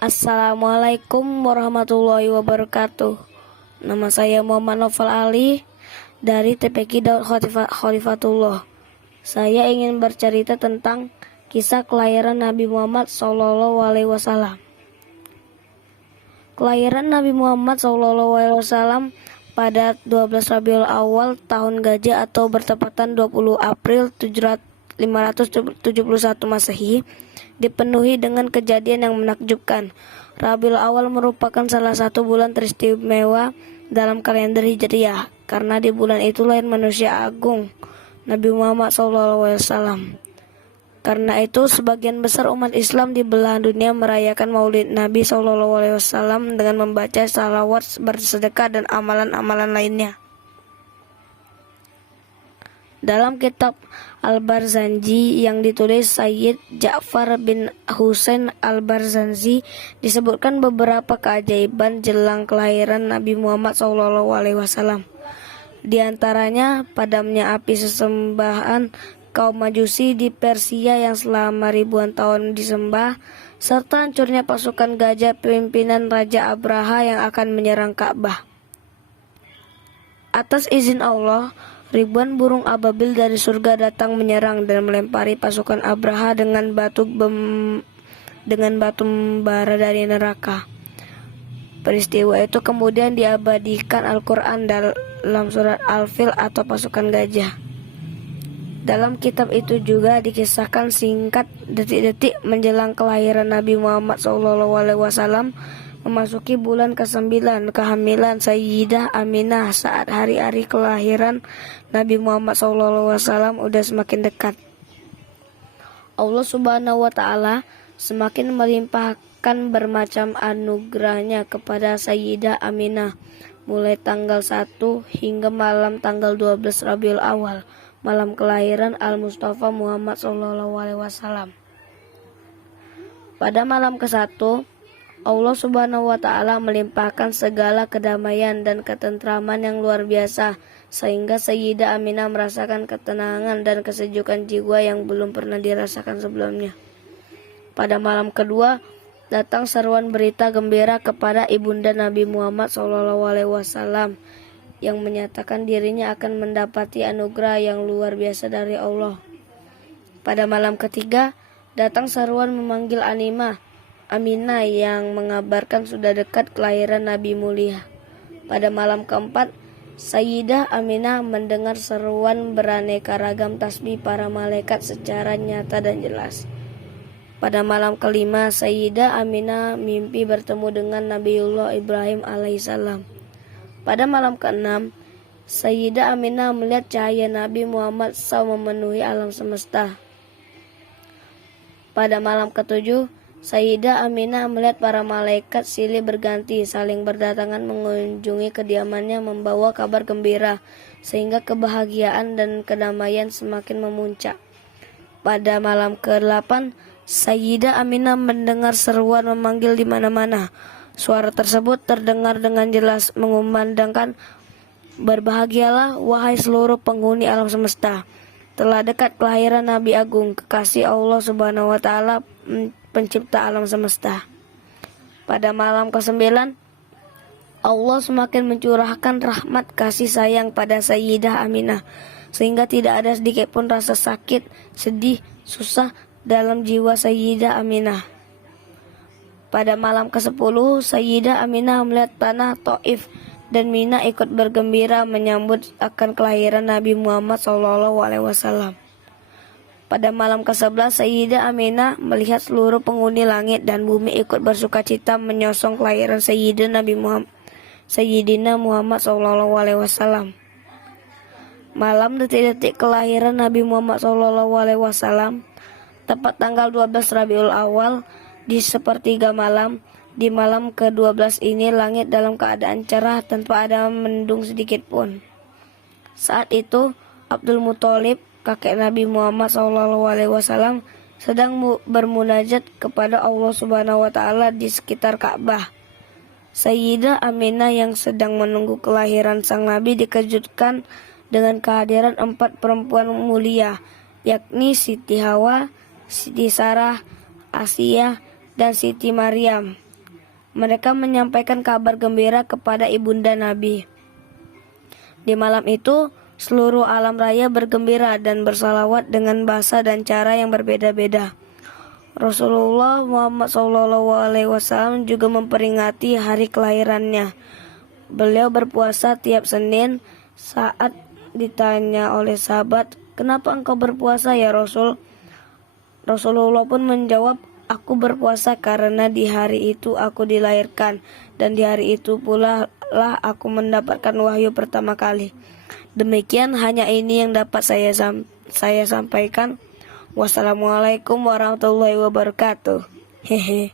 Assalamualaikum warahmatullahi wabarakatuh. Nama saya Muhammad Novel Ali dari TPQ Daud Khalifatullah. Saya ingin bercerita tentang kisah kelahiran Nabi Muhammad SAW. Kelahiran Nabi Muhammad SAW pada 12 Rabiul Awal tahun Gajah atau bertepatan 20 April 571 Masehi dipenuhi dengan kejadian yang menakjubkan. Rabiul Awal merupakan salah satu bulan teristimewa dalam kalender Hijriah karena di bulan itu lahir manusia agung Nabi Muhammad SAW. Karena itu sebagian besar umat Islam di belahan dunia merayakan Maulid Nabi SAW dengan membaca salawat, bersedekah dan amalan-amalan lainnya. Dalam kitab Al-Barzanji yang ditulis Sayyid Ja'far bin Husain Al-Barzanji disebutkan beberapa keajaiban jelang kelahiran Nabi Muhammad SAW. Di antaranya padamnya api sesembahan kaum Majusi di Persia yang selama ribuan tahun disembah, serta hancurnya pasukan gajah pimpinan Raja Abraha yang akan menyerang Ka'bah. Atas izin Allah, ribuan burung ababil dari surga datang menyerang dan melempari pasukan Abraha dengan batu bara dari neraka. Peristiwa itu kemudian diabadikan Al-Quran dalam surat Al-Fil atau pasukan gajah. Dalam kitab itu juga dikisahkan singkat detik-detik menjelang kelahiran Nabi Muhammad SAW memasuki bulan ke-9 kehamilan Sayyidah Aminah saat hari-hari kelahiran Nabi Muhammad SAW udah semakin dekat. Allah Subhanahu wa Ta'ala semakin melimpahkan bermacam anugerahnya kepada Sayyidah Aminah mulai tanggal 1 hingga malam tanggal 12 Rabiul Awal, malam kelahiran Al-Mustafa Muhammad SAW. Pada malam ke-1, Allah Subhanahu wa Ta'ala melimpahkan segala kedamaian dan ketentraman yang luar biasa sehingga Sayyidah Aminah merasakan ketenangan dan kesejukan jiwa yang belum pernah dirasakan sebelumnya. Pada malam kedua, datang seruan berita gembira kepada ibunda Nabi Muhammad SAW yang menyatakan dirinya akan mendapati anugerah yang luar biasa dari Allah. Pada malam ketiga, datang seruan memanggil Aminah yang mengabarkan sudah dekat kelahiran Nabi mulia. Pada malam keempat, Sayyidah Aminah mendengar seruan beraneka ragam tasbih para malaikat secara nyata dan jelas. Pada malam kelima, Sayyidah Aminah mimpi bertemu dengan Nabiullah Ibrahim alaihissalam. Pada malam ke-6, Sayyidah Aminah melihat cahaya Nabi Muhammad SAW memenuhi alam semesta. Pada malam ke-7, Sayyidah Aminah melihat para malaikat silih berganti saling berdatangan mengunjungi kediamannya membawa kabar gembira sehingga kebahagiaan dan kedamaian semakin memuncak. Pada malam ke-8, Sayyidah Aminah mendengar seruan memanggil di mana-mana. Suara tersebut terdengar dengan jelas mengumandangkan, "Berbahagialah wahai seluruh penghuni alam semesta. Telah dekat kelahiran Nabi Agung, kekasih Allah Subhanahu wa Ta'ala, pencipta alam semesta." Pada malam ke-9, Allah semakin mencurahkan rahmat kasih sayang pada Sayyidah Aminah sehingga tidak ada sedikit pun rasa sakit, sedih, susah dalam jiwa Sayyidah Aminah. Pada malam ke-10, Sayyidah Aminah melihat tanah Taif dan Mina ikut bergembira menyambut akan kelahiran Nabi Muhammad SAW. Pada malam ke-11, Sayyidah Aminah melihat seluruh penghuni langit dan bumi ikut bersukacita menyosong kelahiran Sayyidina Muhammad SAW. Malam detik-detik kelahiran Nabi Muhammad SAW, tepat tanggal 12 Rabiul Awal, di sepertiga malam, di malam ke-12 ini langit dalam keadaan cerah tanpa ada mendung sedikit pun. Saat itu Abdul Muthalib, kakek Nabi Muhammad SAW, sedang bermunajat kepada Allah Subhanahu wa Ta'ala di sekitar Ka'bah. Sayyidah Aminah yang sedang menunggu kelahiran sang Nabi dikejutkan dengan kehadiran 4 perempuan mulia, yakni Siti Hawa, Siti Sarah, Asiyah, dan Siti Maryam. Mereka menyampaikan kabar gembira kepada ibunda Nabi. Di malam itu, seluruh alam raya bergembira dan bersalawat dengan bahasa dan cara yang berbeda-beda. Rasulullah Muhammad SAW juga memperingati hari kelahirannya. Beliau berpuasa tiap Senin. Saat ditanya oleh sahabat, "Kenapa engkau berpuasa ya Rasul?" Rasulullah pun menjawab, "Aku berpuasa karena di hari itu aku dilahirkan, dan di hari itu pula lah aku mendapatkan wahyu pertama kali." Demikian, hanya ini yang dapat saya sampaikan. Wassalamualaikum warahmatullahi wabarakatuh. Hehe.